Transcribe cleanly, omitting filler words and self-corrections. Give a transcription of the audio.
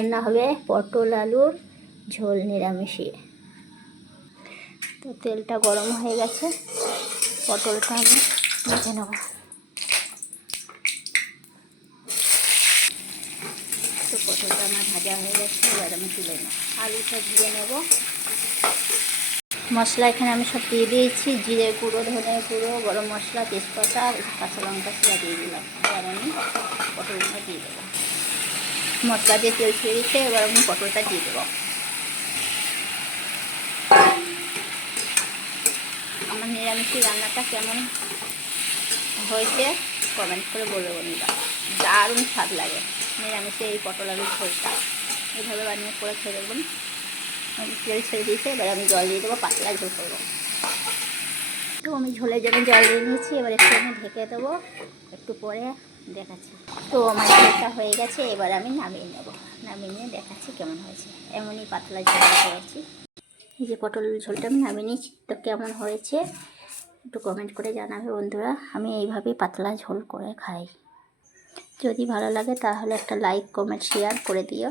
রান্না হবে পটল আলুর ঝোল নিরামিষে। তো তেলটা গরম হয়ে গেছে, পটলটা আমি ভেজে নেব। তো পটলটা আমার ভাজা হয়ে গেছে, এবার আমি তুলে নেব। আলুটা ভেজে নেব। মশলা এখানে আমি সব দিয়ে দিয়েছি, জিরে গুঁড়ো, ধনে গুঁড়ো, গরম মশলা, তেজপাতা, কাঁচা লঙ্কা সেটা দিয়ে দিলাম। এবার আমি পটলগুলো দিয়ে দেবো। মশলা দিয়ে তেল ছেড়ে দিচ্ছে, এবার আমি পটলটা দিয়ে দেবো। আমার নিরামিষের রান্নাটা কেমন হয়েছে কমেন্ট করে বলবে বন্ধুরা। দারুণ স্বাদ লাগে নিরামিষে এই পটল আলুর ঝোলটা। এইভাবে বানিয়ে করে খেয়ে দেখবেন। তেল ছেড়ে দিয়েছে, এবার আমি জল দিয়ে দেবো, পাতলা ঝোল করবো। তো আমি ঝোলের জন্য জল দিয়ে নিয়েছি, এবার একটু আমি ঢেকে দেবো, একটু পরে দেখাচ্ছি। তো আমার ঝোলটা হয়ে গেছে, এবার আমি নামিয়ে নেব। নামিয়ে নিয়ে দেখাচ্ছি কেমন হয়েছে। এমনই পাতলা ঝোল করেছি। এই যে পটল ঝোলটা আমি নামিয়ে নিয়েছি। তো কেমন হয়েছে একটু কমেন্ট করে জানাবে বন্ধুরা। আমি এইভাবেই পাতলা ঝোল করে খাই। যদি ভালো লাগে তাহলে একটা লাইক, কমেন্ট, শেয়ার করে দিও।